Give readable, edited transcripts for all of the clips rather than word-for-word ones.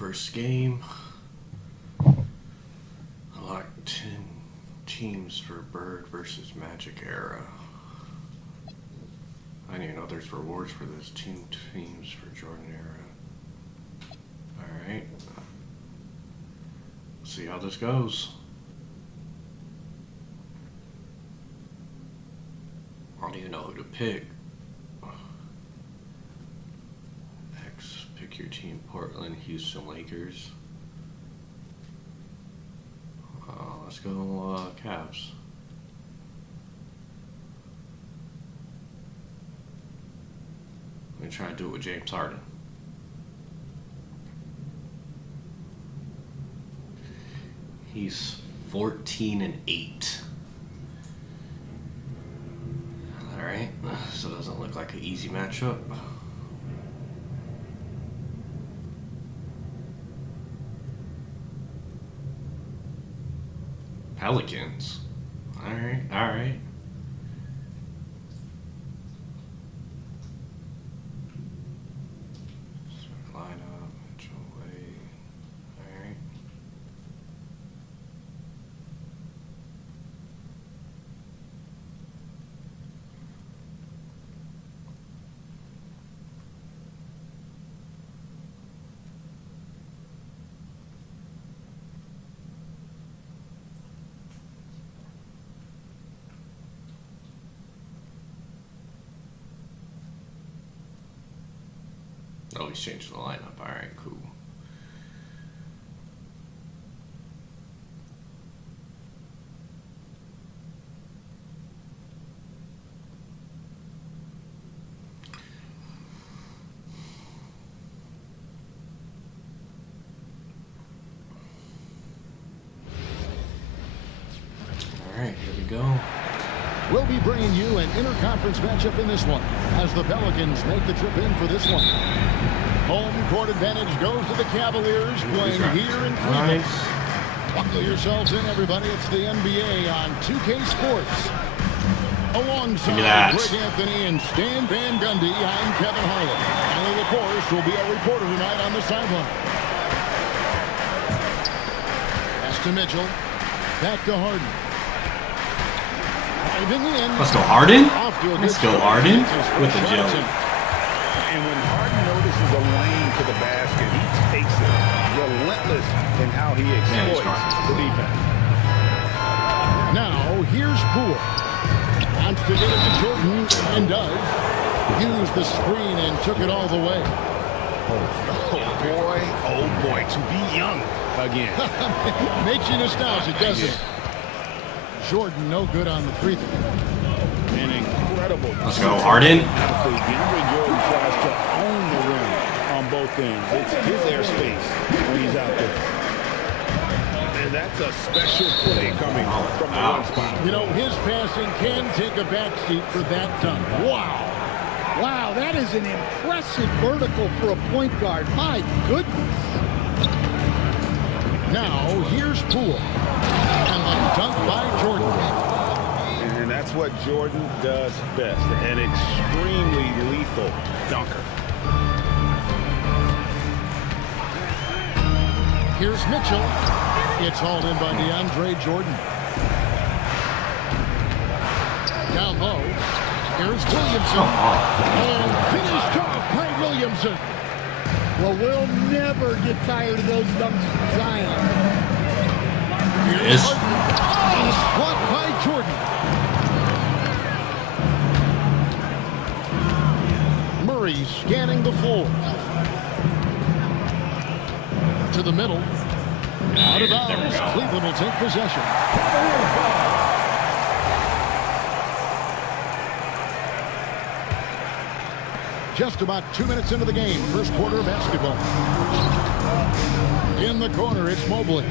first game. Locked 10 teams for Bird versus Magic Era. I didn't even know there's rewards for this. 2 teams for Jordan Era. Alright. See how this goes. I don't even know who to pick. X, pick your team. Portland, Houston, Lakers. Let's go Cavs. I'm going to try to do it with James Harden. He's 14-8. Alright, so it doesn't look like an easy matchup. Pelicans. Alright, alright. Line up, Mitchell Wade. Alright. Oh, he's changing the lineup. All right, cool. All right, here we go. We'll be bringing you an interconference matchup in this one as the Pelicans make the trip in for this one. Home court advantage goes to the Cavaliers playing here in Cleveland. Buckle yourselves in, everybody. It's the NBA on 2K Sports. Alongside Greg Anthony and Stan Van Gundy, I'm Kevin Harlan. Alan LaForce will be our reporter tonight on the sideline. Pass to Mitchell. Back to Harden. Let's go Harden. Let's go Harden with the jelly. And when Harden notices a lane to the basket, he takes it. Relentless in how he exploits the defense. Now, here's Poole. Wants to get it to Jordan, and does. Used the screen and took it all the way. Oh boy, to be young again. Makes you nostalgic, doesn't it? Jordan, no good on the free throw. An incredible. Let's go, Harden. DeAndre Jordan tries to own the rim on both ends. It's his airspace when he's out there. And that's a special play coming from the one spot. You know, his passing can take a backseat for that dunk. Wow. Wow, that is an impressive vertical for a point guard. My goodness. Now, here's Poole. And the dunk by Jordan. And that's what Jordan does best. An extremely lethal dunker. Here's Mitchell. It's hauled in by DeAndre Jordan. Down low. Here's Williamson. And finished off by Williamson. Well, we'll never get tired of those dunks from Zion. Yes. And it's blocked by Jordan. Murray scanning the floor. To the middle. Out of bounds. Cleveland will take possession. Just about 2 minutes into the game. First quarter of basketball. In the corner, it's Mobley.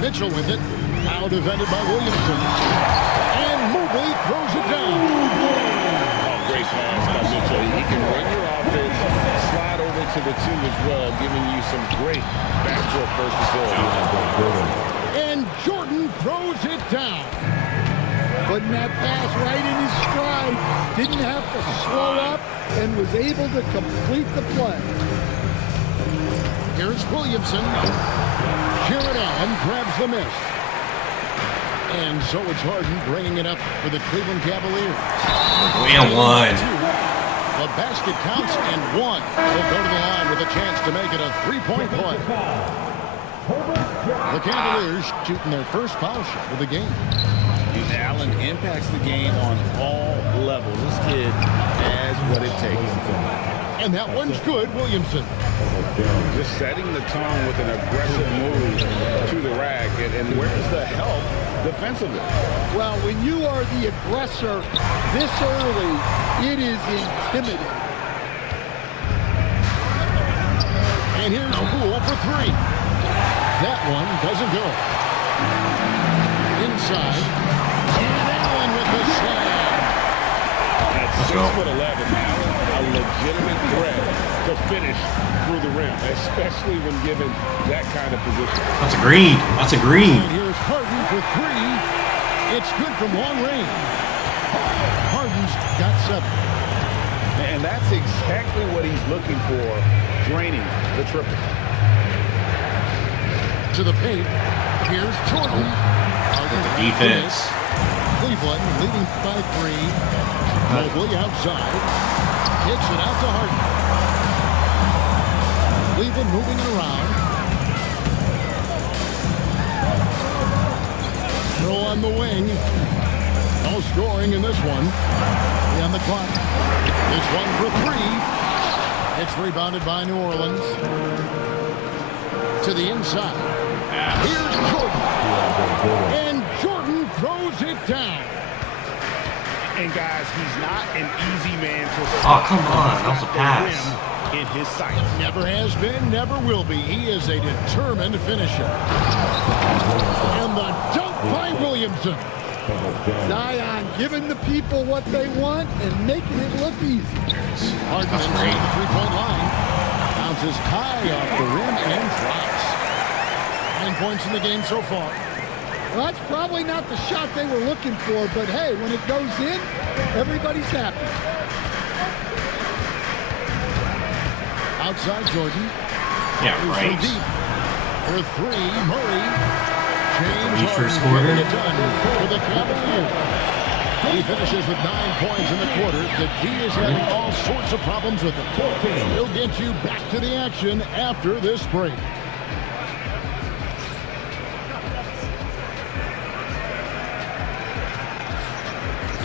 Mitchell with it. Now defended by Williamson. And Mobley throws it down. Oh, great pass by Mitchell. He can run your offense, slide over to the 2 as well, giving you some great backcourt versatility. And Jordan throws it down. putting that pass right in his stride. Didn't have to slow up and was able to complete the play. Here's Williamson. Jared Allen grabs the miss. And so it's Harden bringing it up for the Cleveland Cavaliers. We have one. The basket counts and one. Will go to the line with a chance to make it a three-point play. The Cavaliers shooting their first foul shot of the game. Allen impacts the game on all levels. This kid has what it takes. And that one's good, Williamson. Just setting the tone with an aggressive move to the rack. And where's the help defensively? Well, when you are the aggressor this early, it is intimidating. And here's Poole for three. That one doesn't go. Inside. And Allen with the slam. At 6'11", Allen, a legitimate threat to finish through the rim, especially when given that kind of position. That's a green. That's a green. And here's Harden for three. It's good from long range. Harden's got 7. And that's exactly what he's looking for, draining the triple. To the paint. Here's Jordan. With the defense. Cleveland leading by 3. Mobley outside. Kicks it out to Harden. Cleveland moving it around. Throw on the wing. No scoring in this one. On the clock. This one for 3. It's rebounded by New Orleans. To the inside. Here's Jordan. And Jordan throws it down. And guys, he's not an easy man to Oh, come on. That was a pass. in his sights. Never has been, never will be. He is a determined finisher. And the dunk by Williamson. Zion giving the people what they want and making it look easy. Harden That's inside great. the three-point line. Bounces high off the rim and drops. 9 points in the game so far. Well, that's probably not the shot they were looking for, but hey, when it goes in, everybody's happy. Outside Jordan. Yeah, Here's right. from deep. For 3, Murray. James Lead first Harden quarter. getting it done for the Cavaliers. He finishes with 9 points in the quarter. The D is having all sorts of problems with it. We'll get you back to the action after this break.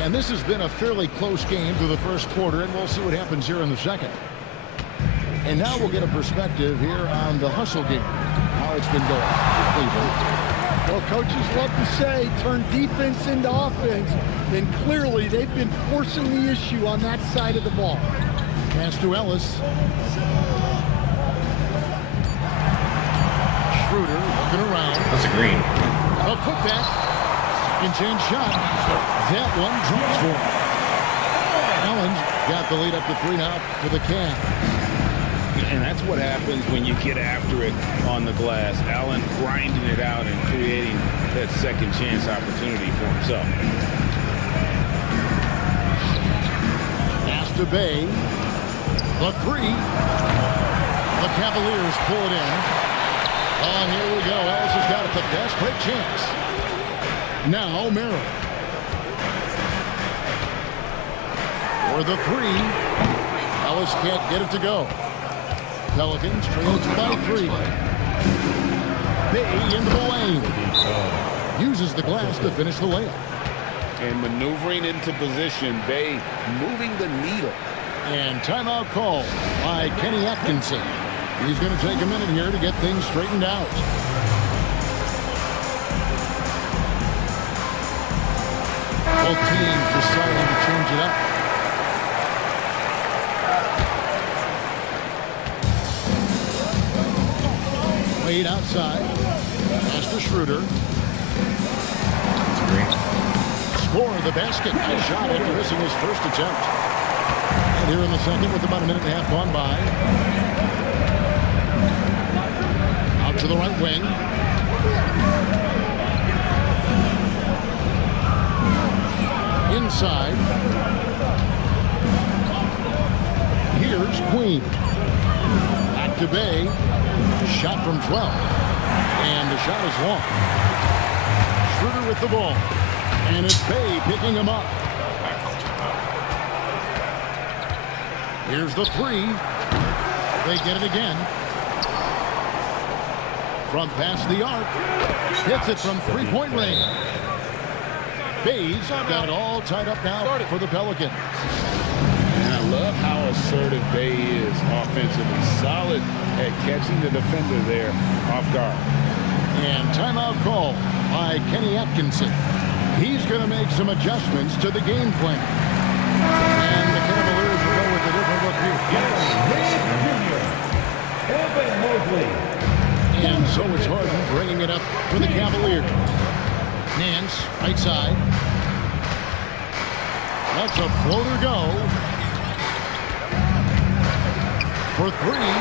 And this has been a fairly close game through the first quarter, and we'll see what happens here in the second. And now we'll get a perspective here on the hustle game, how it's been going for Cleveland. Well, coaches love to say turn defense into offense, and clearly they've been forcing the issue on that side of the ball. Pass to Ellis. Schroeder looking around. That's a green. A putback. Second chance shot. That one drops for him. Allen's got the lead up to 3 now for the Cavs. And that's what happens when you get after it on the glass. Allen grinding it out and creating that second chance opportunity for himself. Pass to Bay. The 3. The Cavaliers pull it in. Oh, here we go. Ellis has got it. The fast break chance. Now Merrill. For the 3. Ellis can't get it to go. Pelicans trail by 3. Bay into the lane. Uses the glass to finish the layup. And maneuvering into position, Bay moving the needle. And timeout call by Kenny Atkinson. He's going to take a minute here to get things straightened out. Both teams deciding to change it up. Wade outside. Pass to Schroeder. That's a green. Score the basket. Nice shot after missing his first attempt. And here in the second with about a minute and a half gone by. Out to the right wing. inside. Here's Queen. Back to Bay. Shot from 12. And the shot is long. Schroeder with the ball. And it's Bay picking him up. Here's the three. They get it again. From past the arc. Hits it from three-point range. Bay's got it all tied up now for the Pelicans. And I love how assertive Bay is offensively. Solid at catching the defender there off guard. And timeout call by Kenny Atkinson. He's going to make some adjustments to the game plan. And the Cavaliers will go with a different look here. And so it's Harden bringing it up for the Cavaliers. Nance, right side. That's a floater go. For three.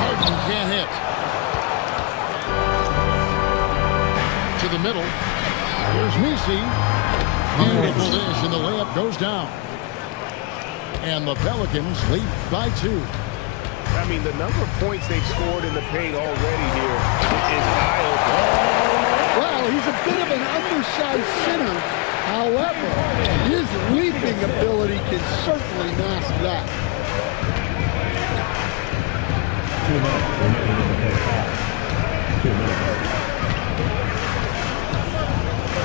Harden can't hit. To the middle. Here's Misi. Beautiful dish, and the layup goes down. And the Pelicans lead by 2. I mean, the number of points they've scored in the paint already here is eye-opening. Well, he's a bit of an undersized center. However, his leaping ability can certainly mask that.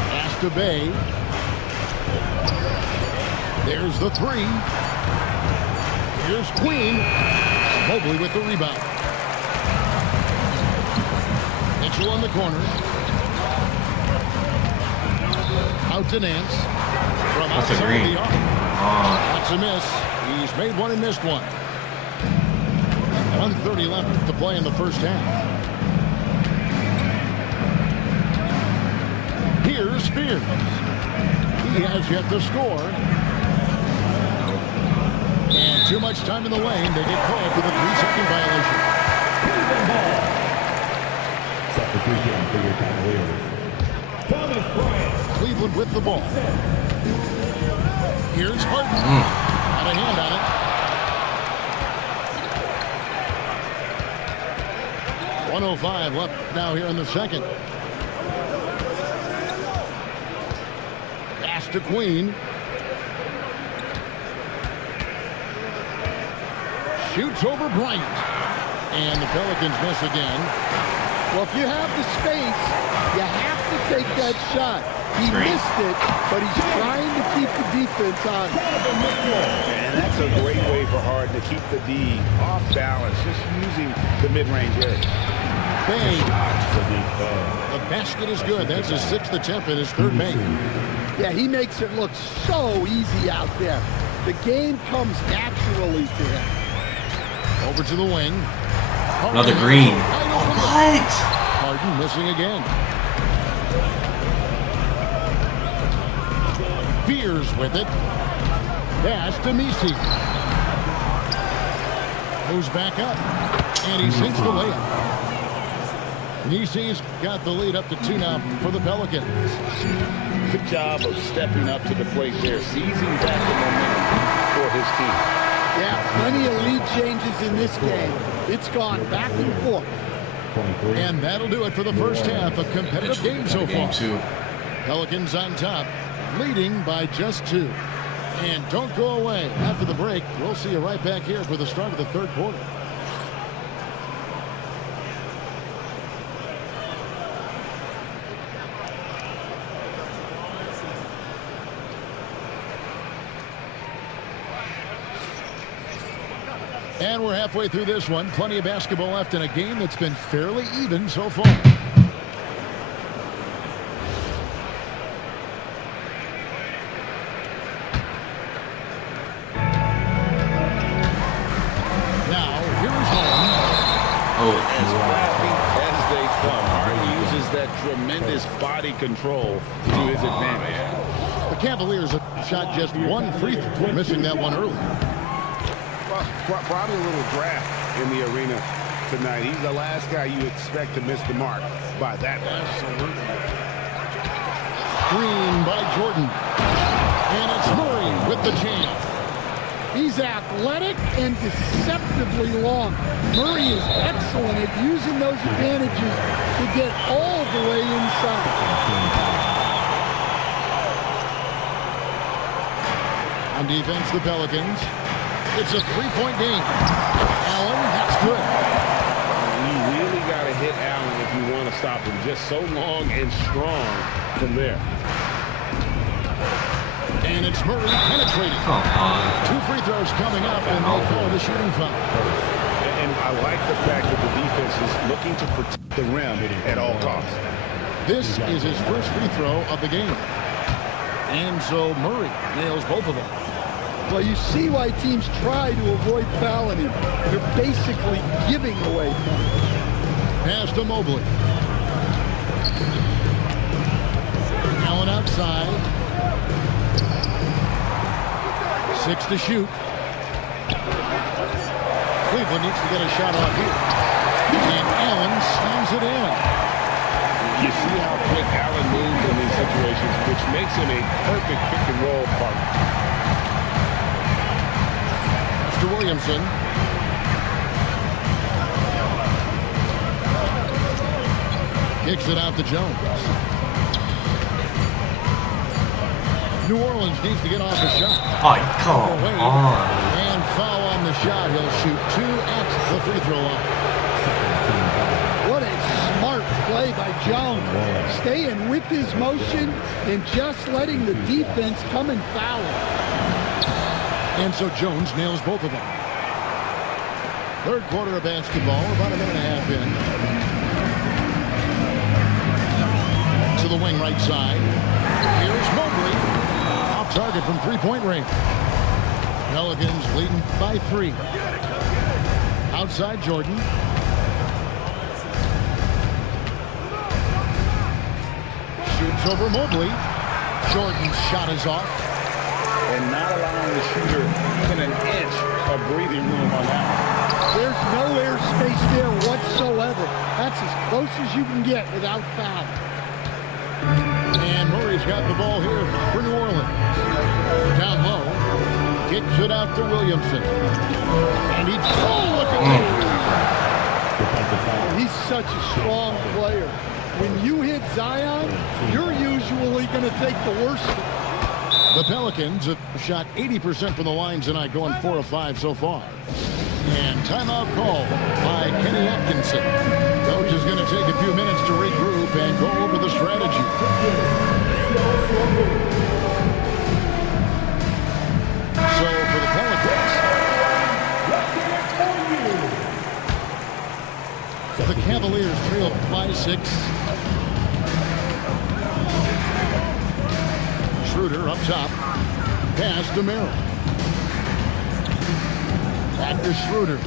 Pass to Bay. There's the three. Here's Queen. Mobley with the rebound. Mitchell on the corner. Out to Nance. From outside the arc. That's a miss. He's made one and missed one. 1:30 left to play in the first half. Here's Spears. He has yet to score. And too much time in the lane. They get called for the 3-second violation. Cleveland with the ball. Here's Harden. Got a hand on it. 1:05 left now here in the second. Pass to Queen. Shoots over Bryant. And the Pelicans miss again. Well, if you have the space, you have to take that shot. He missed it, but he's trying to keep the defense on. And that's a great way for Harden to keep the D off balance, just using the mid-range area. Bay. The basket is good. That's his 6th attempt and his 3rd make. Yeah, he makes it look so easy out there. The game comes naturally to him. Over to the wing. Another green. What? Harden missing again. Fears with it. Pass to Misi. Moves back up. And he sinks the layup. Misi's got the lead up to 2 now for the Pelicans. Good job of stepping up to the plate there, seizing back the momentum for his team. Yeah, plenty of lead changes in this game. It's gone back and forth. And that'll do it for the first half. A competitive game so Game far. 2. Pelicans on top, leading by just 2. And don't go away. After the break, we'll see you right back here for the start of the 3rd quarter. And we're halfway through this one. Plenty of basketball left in a game that's been fairly even so far. Now, here's Harden. As crafty as they come, Harden uses that tremendous body control to his advantage. The Cavaliers have shot just 1 free throw, missing that one early. Well, probably a little draft in the arena tonight. He's the last guy you expect to miss the mark by that much. Screen by Jordan. the jam. He's athletic and deceptively long. Murray is excellent at using those advantages to get all the way inside. On defense, the Pelicans. It's a three-point game. Allen, that's good. You really got to hit Allen if you want to stop him. Just so long and strong from there. And it's Murray penetrating. Come on. 2 free throws coming up, and they'll call the shooting foul. And I like the fact that the defense is looking to protect the rim at all costs. This is his first free throw of the game. And so Murray nails both of them. Well, you see why teams try to avoid fouling him. They're basically giving away points. Pass to Mobley. Allen outside. 6 to shoot. Cleveland needs to get a shot off here. And Allen slams it in. You see how quick Allen moves in these situations, which makes him a perfect pick-and-roll partner. Mr. Williamson. Kicks it out to Jones. New Orleans needs to get off a shot. Oh, come on. And foul on the shot. He'll shoot 2 at the free throw line. What a smart play by Jones. Staying with his motion and just letting the defense come and foul him. And so Jones nails both of them. Third quarter of basketball, about a minute and a half in. To the wing right side. Here's Mobley. Off target from three-point range. Pelicans leading by 3. Outside Jordan. Shoots over Mobley. Jordan's shot is off. And not allowing the shooter even an inch of breathing room on that one. There's no airspace there whatsoever. That's as close as you can get without foul. And Murray's got the ball here for New Orleans. Down low. Kicks it out to Williamson. And look at that. He's such a strong player. When you hit Zion, you're usually going to take the worst. The Pelicans have shot 80% from the line tonight, going 4 of 5 so far. And timeout call by Kenny Atkinson. Coach is going to take a few minutes to regroup and go over the strategy. So for the Pelicans, the Cavaliers trail by 6. Schroeder up top. Pass to Merrill. Back to Schroeder.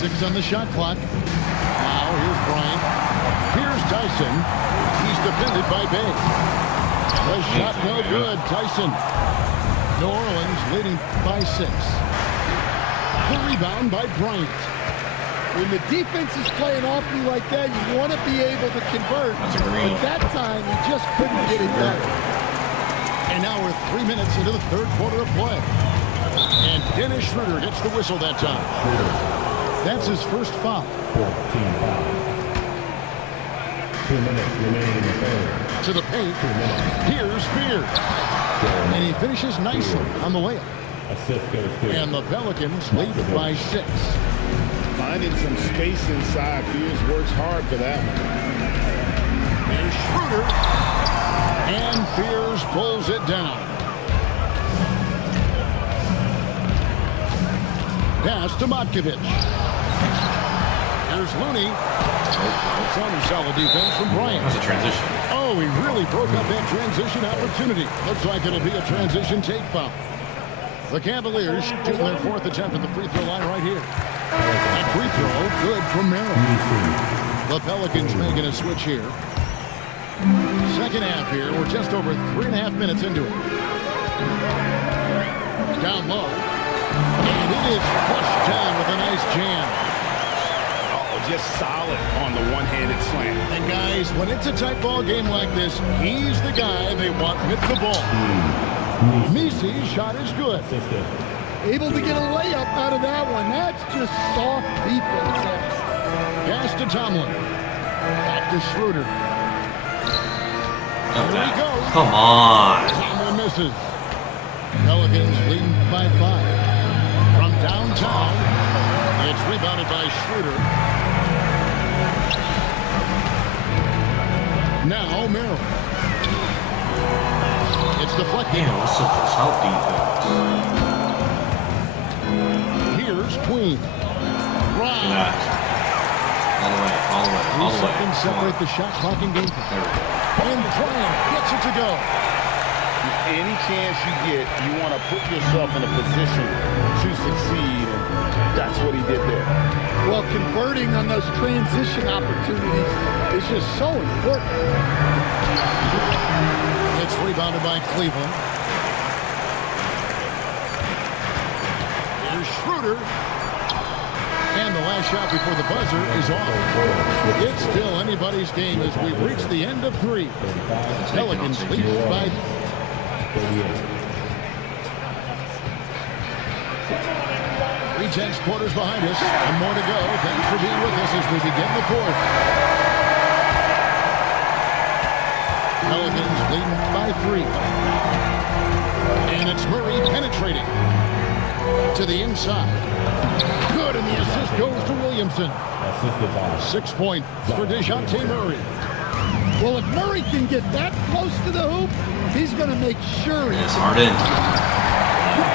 6 on the shot clock. Now here's Bryant. Here's Tyson. He's defended by Bay. The shot no good. Tyson. New Orleans leading by 6. The rebound by Bryant. When the defense is playing off you like that, you want to be able to convert. That's a green. But that time, you just couldn't get it done. And now we're 3 minutes into the third quarter of play. And Dennis Schroeder gets the whistle that time. That's his first foul. 14 foul. 2 minutes remaining in the third. To the paint. 2 minutes. Here's Spears. And he finishes nicely on the layup. Assist goes to. And the Pelicans lead by 6. Finding some space inside. Fears works hard for that one. Here's Schroeder. And Fears pulls it down. Pass to Matkovic. Here's Looney. Some solid defense from Bryant. That's a transition. Oh, he really broke up that transition opportunity. Looks like it'll be a transition take foul. The Cavaliers shooting their 4th attempt at the free throw line right here. And free throw good from Merrill. The Pelicans making a switch here. Second half here. We're just over 3.5 minutes into it. Down low. And it is flushed down with a nice jam. Oh, just solid on the one-handed slam. And guys, when it's a tight ball game like this, he's the guy they want with the ball. Misi's shot is good. Assisted. Able to get a layup out of that one. That's just soft defense. Pass to Tomlin. Back to Schroeder. Look at Here he that. goes. Come on. Tomlin misses. Pelicans leading by 5. From downtown, it's rebounded by Schroeder. Now Merrill. It's deflected. Damn, what's up with this help defense? Here's Queen. Look at Right. that. All the way, all the way, all 3 the way. seconds Come on. separate the shot clock and game. There we go. And Bryant gets it to go. Any chance you get, you want to put yourself in a position to succeed, and that's what he did there. Well, converting on those transition opportunities is just so important. It's rebounded by Cleveland. Here's Schroeder. And the last shot before the buzzer is off. It's still anybody's game as we've reached the end of 3. Pelicans lead by 3/10 quarters behind us and more to go. Thanks for being with us as we begin the 4th. Pelicans leading by 3. And it's Murray penetrating to the inside. Good, and the assist goes to Williamson. Assisted by 6 points for DeJounte Murray. Well, if Murray can get that close to the hoop, he's going to make sure It's he's Harden.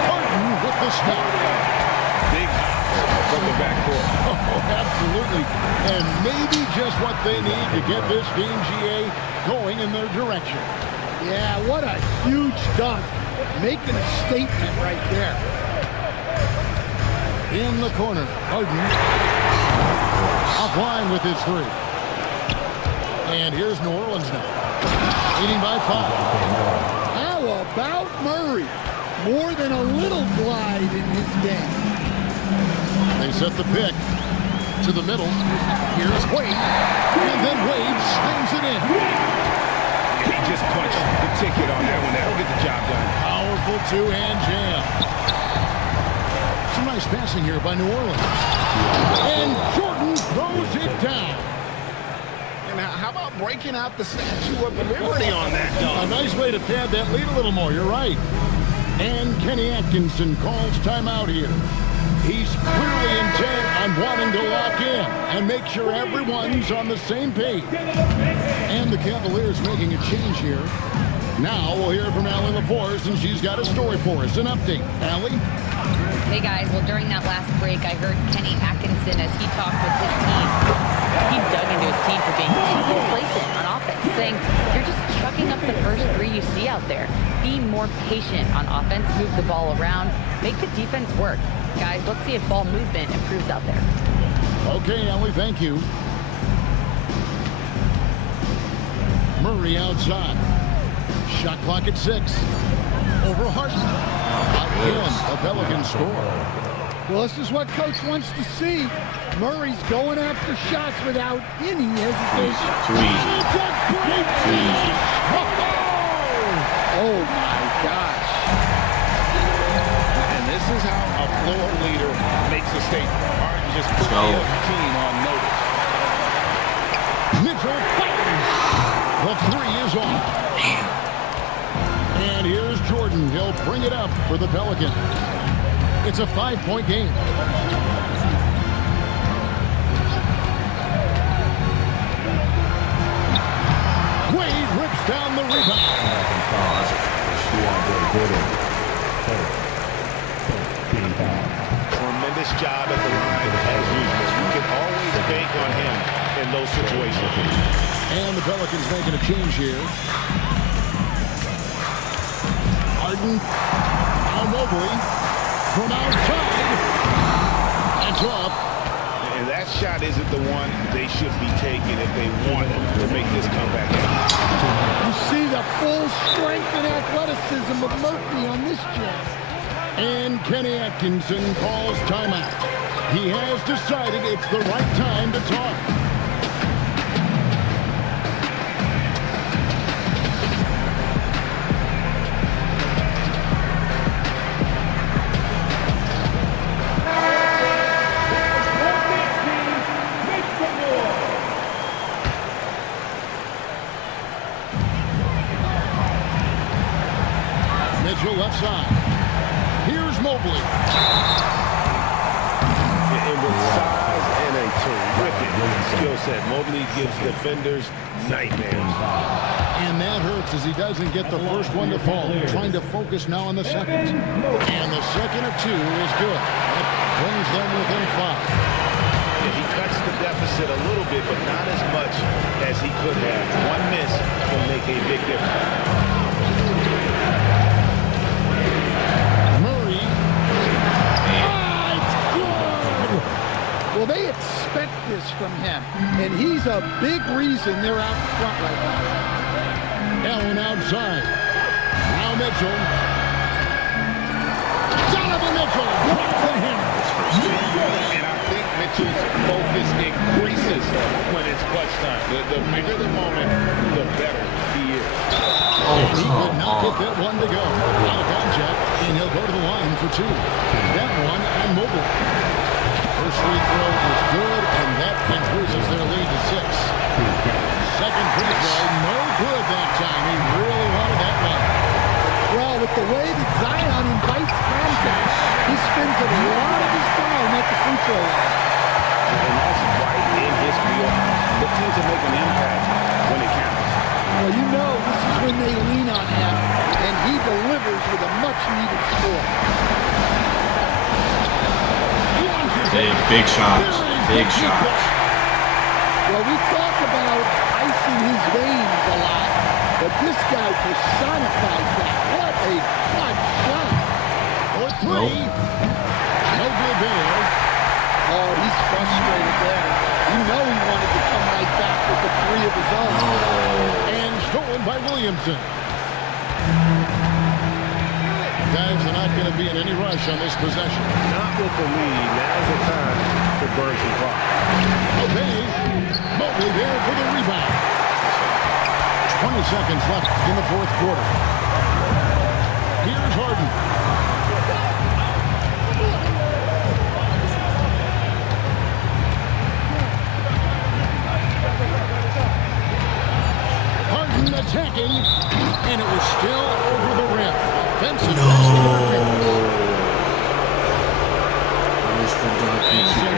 Harden with the stop. Big hops from the backcourt. Oh, absolutely. And maybe just what they need to get this game, GA, going in their direction. Yeah, what a huge dunk. Making a statement right there. In the corner, Harden. Offline with his 3. And here's New Orleans now. Leading by 5. How about Murray? More than a little glide in his game. They set the pick to the middle. Here's Wade. And then Wade slams it in. He just punched the ticket on that one. That'll get the job done. Powerful 2-hand jam. Some nice passing here by New Orleans. And Jordan throws it down. And how about breaking out the Statue of Liberty on that A dunk? nice way to pad that lead a little more. You're right. And Kenny Atkinson calls timeout here. He's clearly intent on wanting to lock in and make sure everyone's on the same page. And the Cavaliers making a change here. Now we'll hear from Allie LaForce, and she's got a story for us. An update. Allie? Hey guys, well during that last break I heard Kenny Atkinson as he talked with his team. He dug into his team for being too complacent on offense, saying you're just chucking up the first 3 you see out there. Be more patient on offense, move the ball around, make the defense work. Guys, let's see if ball movement improves out there. Okay, Allie, thank you. Murray outside. Shot clock at 6. Over Harden. Again, a Pelican score. Well, this is what Coach wants to see. Murray's going after shots without any hesitation. Too easy. It's a great Too easy. Oh, my gosh. And this is how a floor leader makes a statement. Harden just put Go. the other team on notice. Mitchell fires. The 3 is off. And here's Jordan. He'll bring it up for the Pelicans. It's a 5-point game. Wade rips down the rebound. Oh, that's a DeAndre Jordan. Team foul. Tremendous job at the line as usual. You can always bank on him in those situations. And the Pelicans making a change here. Harden. Now Mobley. From outside. That's off. And that shot isn't the one they should be taking if they want to make this comeback. You see the full strength and athleticism of Murphy on this jam. And Kenny Atkinson calls timeout. He has decided it's the right time to talk. Mitchell left side. Here's Mobley. And with size and a terrific skill set, Mobley gives defenders nightmares. And that hurts as he doesn't get the first one to fall. Trying to focus now on the second. And the second of two is good. That brings them within 5. Yeah, he cuts the deficit a little bit, but not as much as he could have. One miss can make a big difference. Well, they expect this from him, and he's a big reason they're out in front right now. Allen outside. Now Mitchell. Donovan Mitchell blocks the him. And I think Mitchell's focus increases when it's clutch time. The bigger the moment, the better he is. He could not get that one to go. Out of contact, and he'll go to the line for 2. That one on Mobley. First free throw is good, and that increases their lead to 6. Second free throw, no good that time. He really wanted that one. Well, with the way that Zion invites contact, he spends a lot of his time at the free throw line. And that's right in his wheelhouse. Looking to make an impact when it counts. Well, you know this is when they lean on him, and he delivers with a much-needed score. Big shots. Big shots. Well, we talk about ice in his veins a lot, but this guy personifies that. What a clutch shot. For 3. No good there. Oh, he's frustrated there. You know he wanted to come right back with the 3 of his own. And stolen by Williamson. Guys are not going to be in any rush on this possession. Not with the lead. Now's the time to burn some clock. Okay. Mobley there for the rebound. 20 seconds left in the fourth quarter. Here's Harden. Harden attacking, and it was still over the rim. Offensive and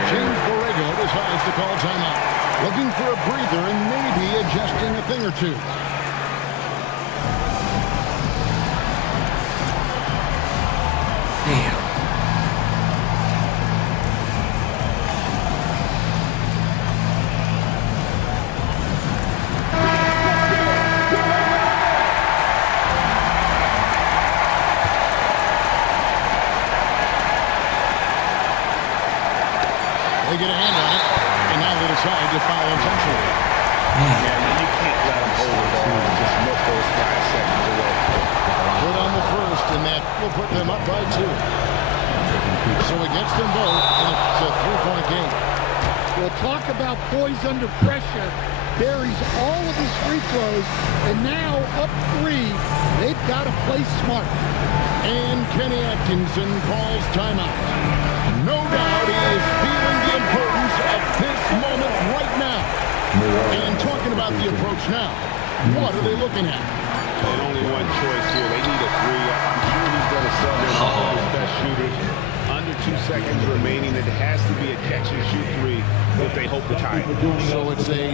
James Borrego decides to call timeout. Looking for a breather and maybe adjusting a thing or two. Damn. They get a hand on it, and now they decide to foul intentionally. Yeah, you can't let him hold the ball and just milk those 5 seconds away. Good on the first, and that will put them up by 2. So it gets them both, and it's a 3-point game. We'll talk about poise under pressure. Buries all of his free throws, and now up 3. They've got to play smart. And Kenny Atkinson calls timeout. No doubt he is feeling the importance of this moment right now. And talking about the approach now, what are they looking at? And only one choice here. They need a 3. I'm sure he's going to sell their best shooters. Under 2 seconds remaining. It has to be a catch-and-shoot 3 if they hope to tie it. So it's a